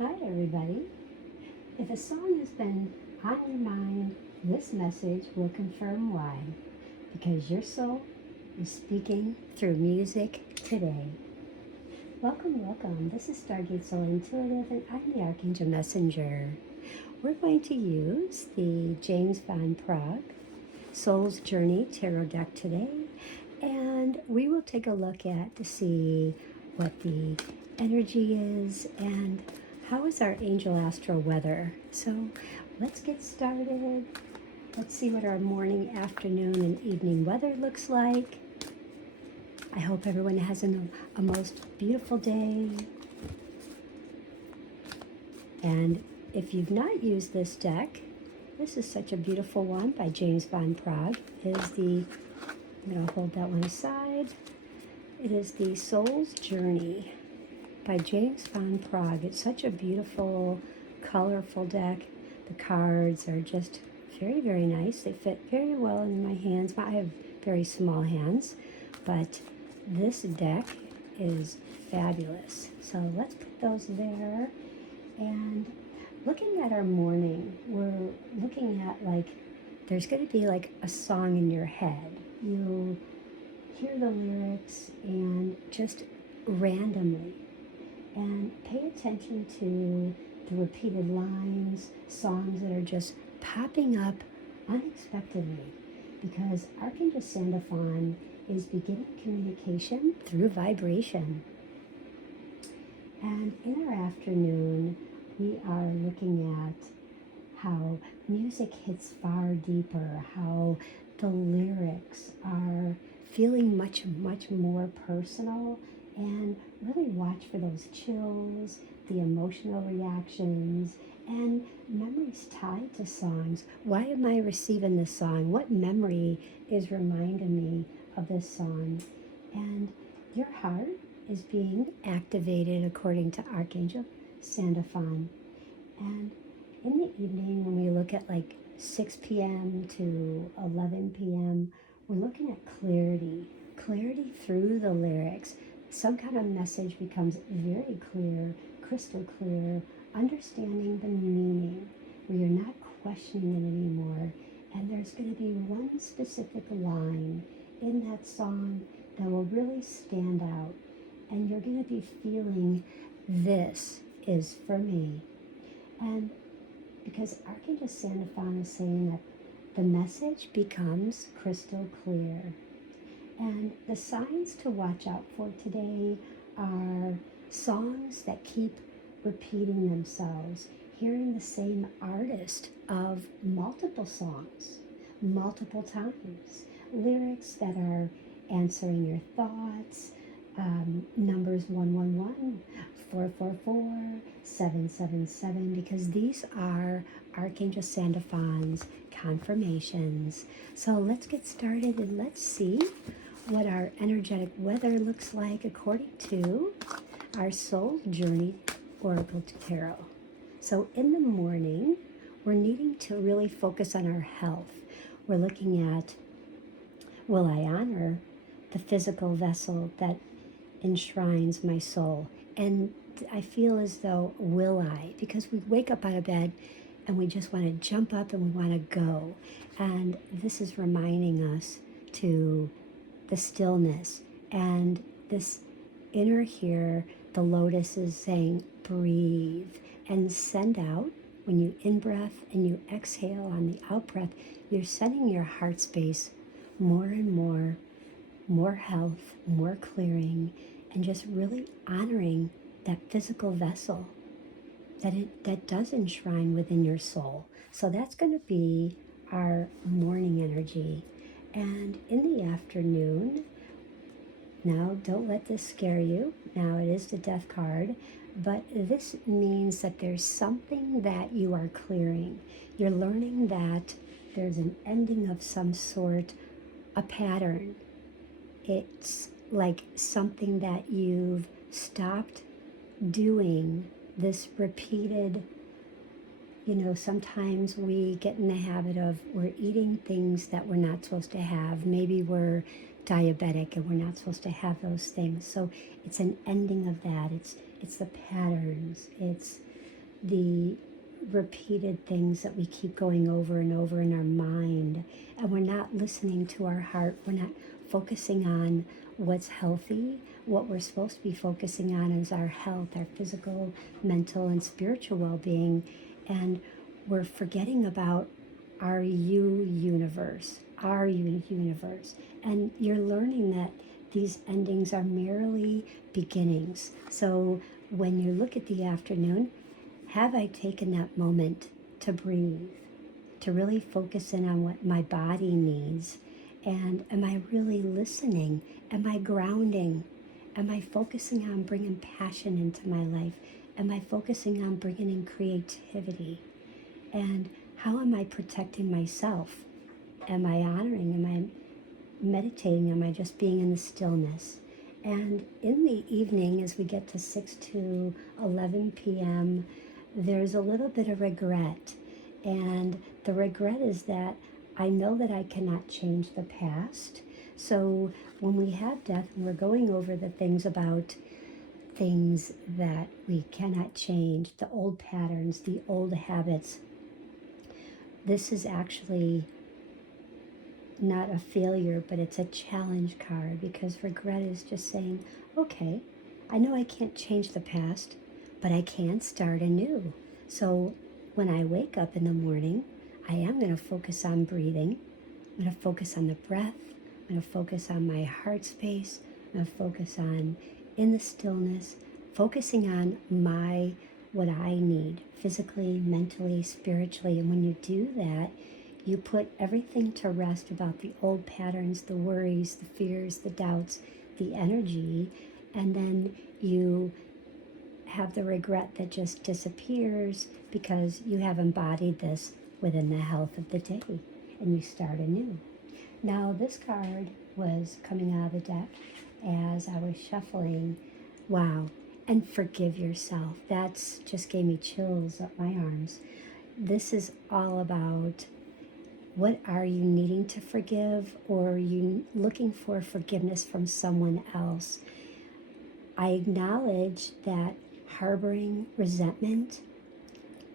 Hi, everybody. If a song has been on your mind, this message will confirm why. Because your soul is speaking through music today. Welcome, welcome. This is Stargate Soul Intuitive, and I'm the Archangel Messenger. We're going to use the James Van Praagh Soul's Journey Tarot deck today, and we will take a look at to see what the energy is and how is our angel Astro Weather. So let's get started. Let's see what our morning, afternoon, and evening weather looks like. I hope everyone has a most beautiful day. And if you've not used this deck, this is such a beautiful one by James Van Praagh. It is the, I'm going to hold that one aside. It is the Soul's Journey by James Van Praagh. It's such a beautiful, colorful deck. The cards are just very, very nice. They fit very well in my hands. I have very small hands, but this deck is fabulous. So let's put those there. And looking at our morning, we're looking at there's going to be like a song in your head. You'll hear the lyrics and just randomly, and pay attention to the repeated lines, songs that are just popping up unexpectedly, because Archangel Sandalphon is beginning communication through vibration. And in our afternoon, we are looking at how music hits far deeper, how the lyrics are feeling much, much more personal, and really watch for those chills, the emotional reactions, and memories tied to songs. Why am I receiving this song? What memory is reminding me of this song? And your heart is being activated according to Archangel Sandalphon. And in the evening, when we look at 6 p.m. to 11 p.m., we're looking at clarity through the lyrics. Some kind of message becomes very clear, crystal clear, understanding the meaning, where you're not questioning it anymore. And there's going to be one specific line in that song that will really stand out. And you're going to be feeling, this is for me. And because Archangel Sandalphon is saying that the message becomes crystal clear. And the signs to watch out for today are songs that keep repeating themselves, hearing the same artist of multiple songs, multiple times, lyrics that are answering your thoughts, numbers 111, 444, 777, because these are Archangel Sandalphon's confirmations. So let's get started and let's see what our energetic weather looks like according to our Soul Journey Oracle Tarot. So in the morning, we're needing to really focus on our health. We're looking at, will I honor the physical vessel that enshrines my soul? And I feel as though, will I? Because we wake up out of bed and we just want to jump up and we want to go. And this is reminding us to the stillness. And this inner here, the lotus is saying, breathe and send out. When you in-breath and you exhale on the out-breath, you're sending your heart space more and more health, more clearing, and just really honoring that physical vessel that does enshrine within your soul. So that's going to be our morning energy. And in the afternoon, now don't let this scare you. Now it is the death card, but this means that there's something that you are clearing. You're learning that there's an ending of some sort, a pattern. It's like something that you've stopped doing, this repeated, sometimes we get in the habit of we're eating things that we're not supposed to have. Maybe we're diabetic and we're not supposed to have those things. So it's an ending of that. It's the patterns. It's the repeated things that we keep going over and over in our mind, and we're not listening to our heart. We're not focusing on what's healthy. What we're supposed to be focusing on is our health, our physical, mental, and spiritual well-being, and we're forgetting about our universe, and you're learning that these endings are merely beginnings. So when you look at the afternoon, have I taken that moment to breathe, to really focus in on what my body needs? And am I really listening? Am I grounding? Am I focusing on bringing passion into my life? Am I focusing on bringing in creativity? And how am I protecting myself? Am I honoring? Am I meditating? Am I just being in the stillness? And in the evening, as we get to 6 to 11 p.m., there's a little bit of regret. And the regret is that I know that I cannot change the past. So when we have death and we're going over the things about things that we cannot change, the old patterns, the old habits, this is actually not a failure, but it's a challenge card, because regret is just saying, okay, I know I can't change the past, but I can start anew. So when I wake up in the morning, I am going to focus on breathing. I'm going to focus on the breath. I'm going to focus on my heart space. I'm going to focus on in the stillness, focusing on what I need physically, mentally, spiritually. And when you do that, you put everything to rest about the old patterns, the worries, the fears, the doubts, the energy, and then you have the regret that just disappears because you have embodied this within the health of the day, and you start anew. Now, this card was coming out of the deck as I was shuffling. Wow. And forgive yourself. That's just gave me chills up my arms. This is all about, what are you needing to forgive, or are you looking for forgiveness from someone else? I acknowledge that harboring resentment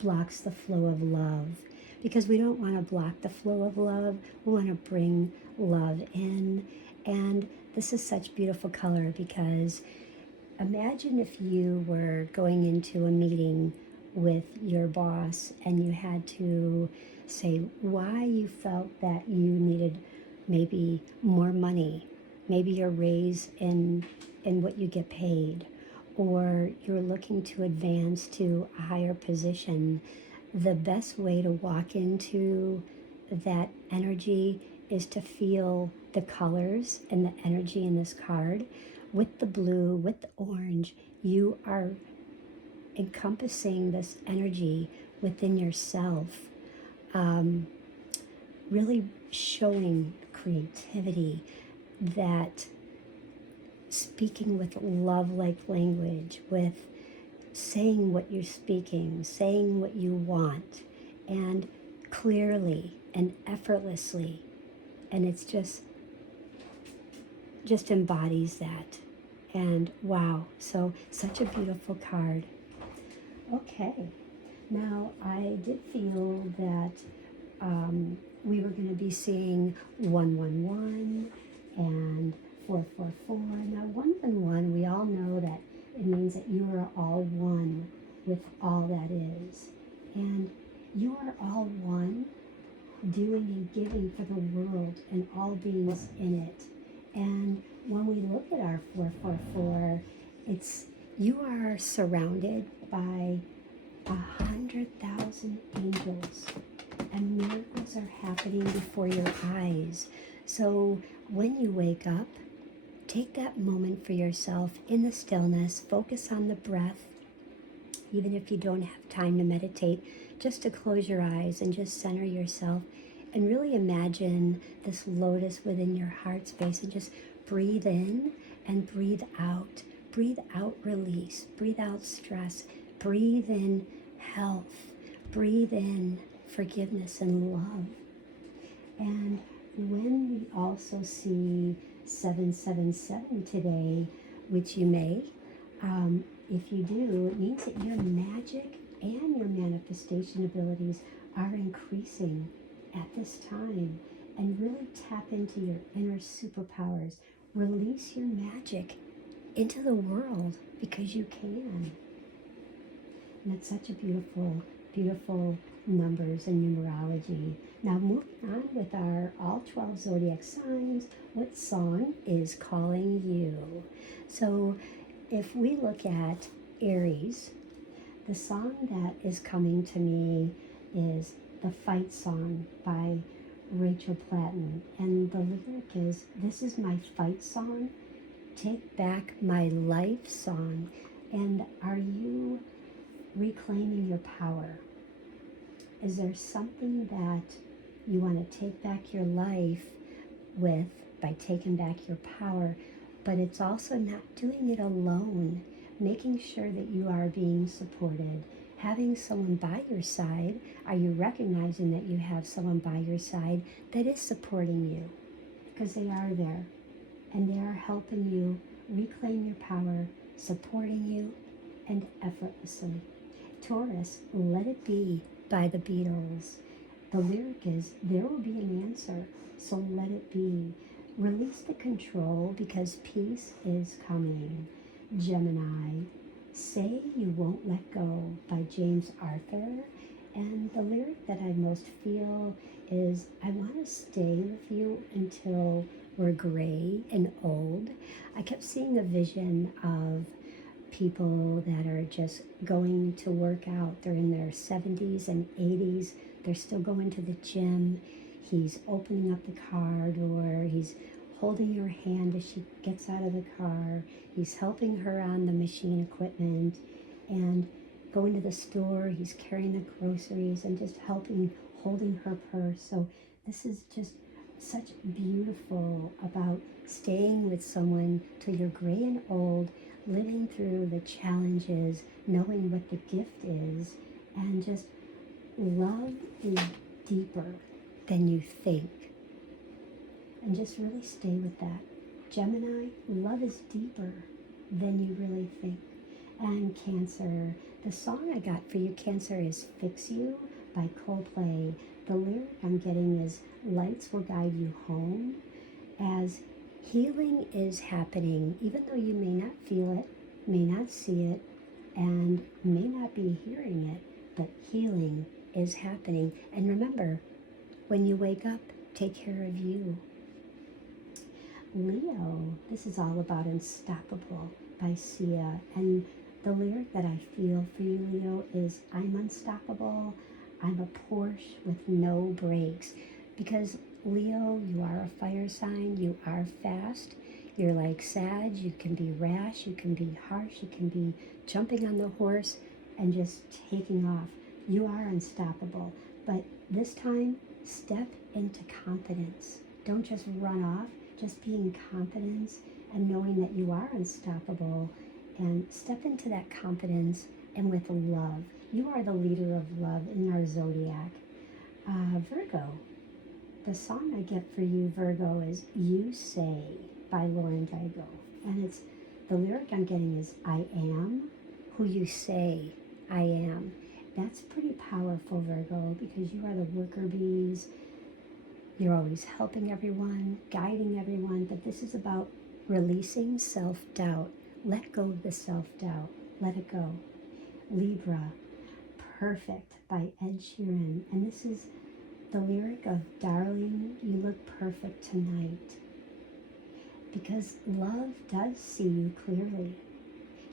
blocks the flow of love, because we don't want to block the flow of love. We want to bring love in. And this is such beautiful color, because imagine if you were going into a meeting with your boss and you had to say why you felt that you needed maybe more money, maybe a raise in what you get paid, or you're looking to advance to a higher position. The best way to walk into that energy is to feel the colors and the energy in this card. With the blue, with the orange, you are encompassing this energy within yourself, really showing creativity, that speaking with love-like language, with saying what you're speaking, saying what you want, and clearly and effortlessly. And it's just embodies that. And wow, so such a beautiful card. Okay, now I did feel that we were going to be seeing 111 and 444. Now 111, we all know that it means that you are all one with all that is. And you are all one, doing and giving for the world and all beings in it. And when we look at our 444, you are surrounded by 100,000 angels, and miracles are happening before your eyes. So when you wake up, take that moment for yourself in the stillness, focus on the breath. Even if you don't have time to meditate, just to close your eyes and just center yourself and really imagine this lotus within your heart space, and just breathe in and breathe out. Breathe out release, breathe out stress, breathe in health, breathe in forgiveness and love. And when we also see 777 today, which you may, if you do, it means that your magic and your manifestation abilities are increasing at this time. And really tap into your inner superpowers. Release your magic into the world because you can. And it's such a beautiful, beautiful numbers and numerology. Now moving on with our all 12 zodiac signs, what song is calling you? So if we look at Aries, the song that is coming to me is The Fight Song by Rachel Platten. And the lyric is, "This is my fight song, take back my life song." And are you reclaiming your power? Is there something that you want to take back your life with by taking back your power, but it's also not doing it alone, making sure that you are being supported, having someone by your side? Are you recognizing that you have someone by your side that is supporting you? Because they are there, and they are helping you reclaim your power, supporting you, and effortlessly. Taurus, Let It Be by the Beatles. The lyric is, there will be an answer, so let it be. Release the control because peace is coming. Gemini, Say You Won't Let Go by James Arthur. And the lyric that I most feel is, I want to stay with you until we're gray and old. I kept seeing a vision of people that are just going to work out. They're in their 70s and 80s. They're still going to the gym. He's opening up the car door. He's holding her hand as she gets out of the car. He's helping her on the machine equipment and going to the store. He's carrying the groceries and just helping, holding her purse. So this is just such beautiful about staying with someone till you're gray and old, living through the challenges, knowing what the gift is, and just love is deeper than you think. And just really stay with that. Gemini, love is deeper than you really think. And Cancer, the song I got for you, Cancer, is Fix You by Coldplay. The lyric I'm getting is, lights will guide you home. As healing is happening, even though you may not feel it, may not see it, and may not be hearing it, but healing is happening. And remember, when you wake up, take care of you. Leo, this is all about Unstoppable by Sia. And the lyric that I feel for you, Leo, is, I'm unstoppable. I'm a Porsche with no brakes. Because Leo, you are a fire sign. You are fast. You're like Sag. You can be rash. You can be harsh. You can be jumping on the horse and just taking off. You are unstoppable. But this time, step into confidence. Don't just run off. Just be in confidence and knowing that you are unstoppable. And step into that confidence and with love. You are the leader of love in our zodiac. Virgo. The song I get for you, Virgo, is You Say by Lauren Daigle. And it's, the lyric I'm getting is, I am who you say I am. That's pretty powerful, Virgo, because you are the worker bees. You're always helping everyone, guiding everyone, but this is about releasing self-doubt. Let go of the self-doubt. Let it go. Libra, Perfect by Ed Sheeran. And this is the lyric of, darling, you look perfect tonight. Because love does see you clearly.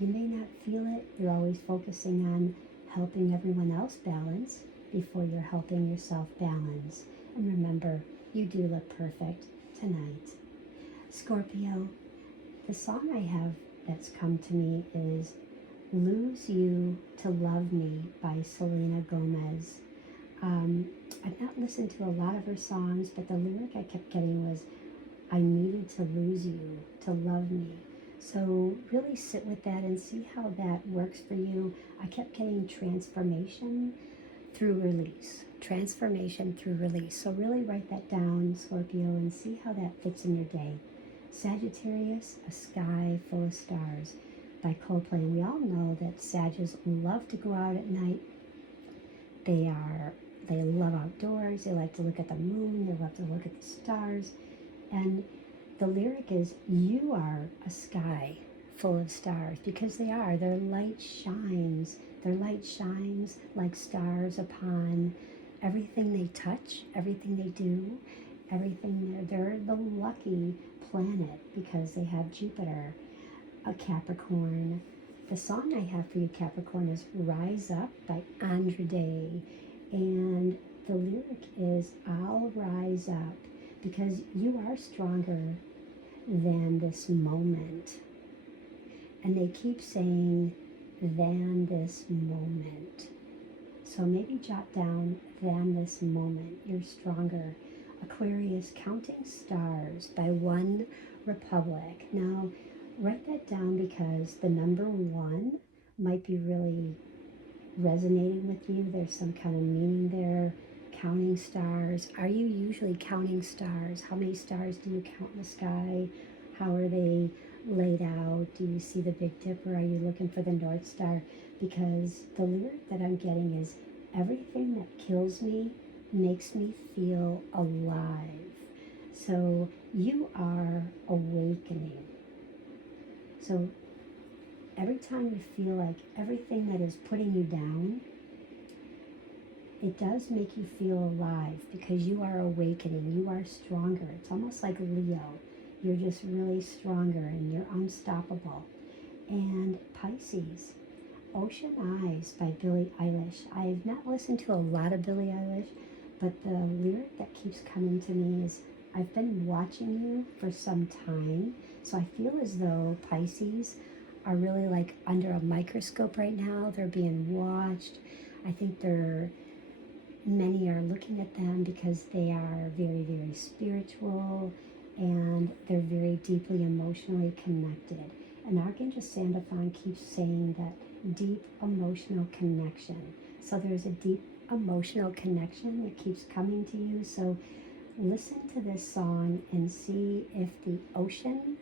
You may not feel it. You're always focusing on helping everyone else balance before you're helping yourself balance. And remember, you do look perfect tonight. Scorpio, the song I have that's come to me is Lose You to Love Me by Selena Gomez. I've not listened to a lot of her songs, but the lyric I kept getting was, I needed to lose you to love me. So really sit with that and see how that works for you. I kept getting transformation through release. Transformation through release. So really write that down, Scorpio, and see how that fits in your day. Sagittarius, a sky full of stars. by Coldplay. And we all know that Sagittarius love to go out at night. They love outdoors. They like to look at the moon. They love to look at the stars. And the lyric is, you are a sky full of stars, because they are. Their light shines. Their light shines like stars upon everything they touch, everything they do, everything. They're the lucky planet because they have Jupiter, a Capricorn. The song I have for you, Capricorn, is Rise Up by Andra Day. And the lyric is, I'll rise up because you are stronger than this moment. And they keep saying, than this moment. So maybe jot down, than this moment. You're stronger. Aquarius, Counting Stars by One Republic. Now, write that down because the number 1 might be really resonating with you. There's some kind of meaning there. Counting stars. Are you usually counting stars? How many stars do you count in the sky? How are they laid out? Do you see the Big Dipper? Are you looking for the North Star? Because the lyric that I'm getting is, everything that kills me makes me feel alive. So you are awakening. So every time you feel like everything that is putting you down, it does make you feel alive because you are awakening. You are stronger. It's almost like Leo. You're just really stronger and you're unstoppable. And Pisces, Ocean Eyes by Billie Eilish. I've not listened to a lot of Billie Eilish, but the lyric that keeps coming to me is, I've been watching you for some time. So I feel as though Pisces are really like under a microscope right now. They're being watched. I think many are looking at them because they are very, very spiritual and they're very deeply emotionally connected. And Archangel Sandalphon keeps saying that deep emotional connection. So there's a deep emotional connection that keeps coming to you. So listen to this song and see if the ocean,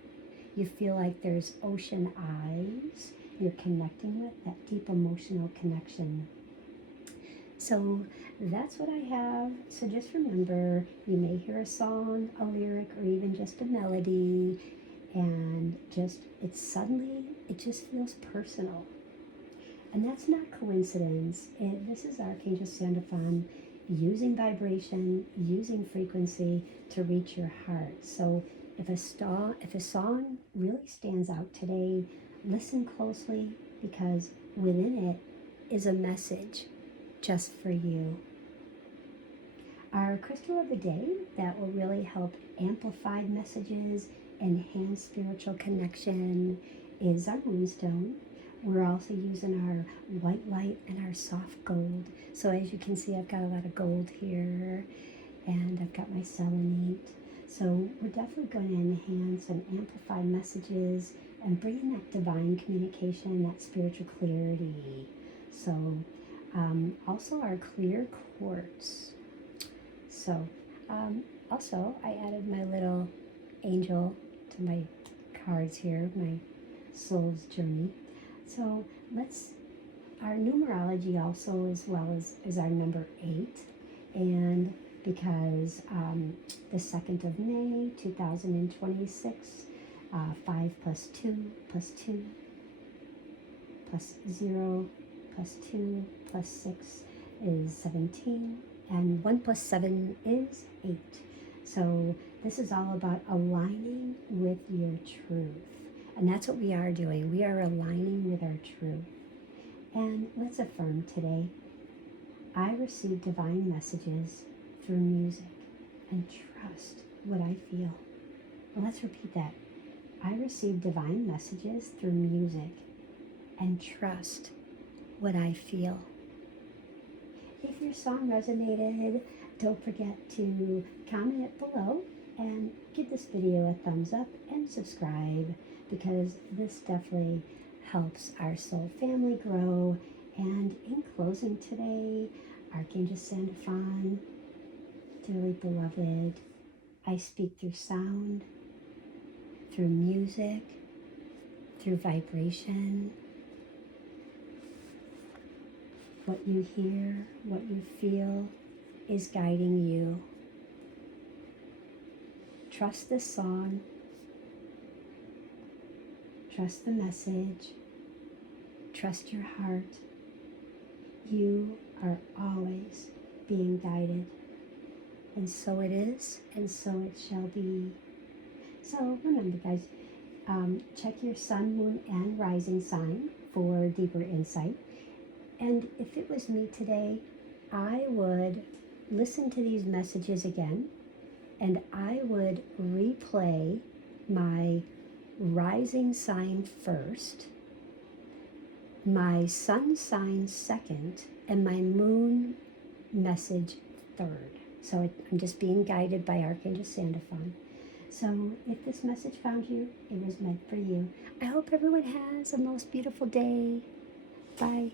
you feel like there's ocean eyes you're connecting with, that deep emotional connection. So that's what I have. So just remember, you may hear a song, a lyric, or even just a melody, and it just feels personal. And that's not coincidence. This is Archangel Sandalphon using vibration, using frequency to reach your heart. So if a song really stands out today, listen closely because within it is a message just for you. Our crystal of the day that will really help amplify messages, enhance spiritual connection is our moonstone. We're also using our white light and our soft gold. So as you can see, I've got a lot of gold here and I've got my selenite. So we're definitely going to enhance and amplify messages and bring in that divine communication, that spiritual clarity. So also our clear quartz. So also I added my little angel to my cards here, my soul's journey. So our numerology also as well is our number 8. And because the 2nd of May, 2026, 5 plus 2 plus 2 plus 0 plus 2 plus 6 is 17. And 1 plus 7 is 8. So this is all about aligning with your truth. And that's what we are doing. We are aligning with our truth. And let's affirm today, I receive divine messages through music and trust what I feel. Well, let's repeat that. I receive divine messages through music and trust what I feel. If your song resonated, don't forget to comment it below and give this video a thumbs up and subscribe because this definitely helps our soul family grow. And in closing today, Archangel Sandalphon, dearly beloved, I speak through sound, through music, through vibration. What you hear, what you feel is guiding you. Trust this song. Trust the message. Trust your heart. You are always being guided. And so it is, and so it shall be. So remember, guys, check your sun, moon, and rising sign for deeper insight. And if it was me today, I would listen to these messages again, and I would replay my rising sign first, my sun sign second, and my moon message third. So I'm just being guided by Archangel Sandalphon. So if this message found you, it was meant for you. I hope everyone has a most beautiful day. Bye.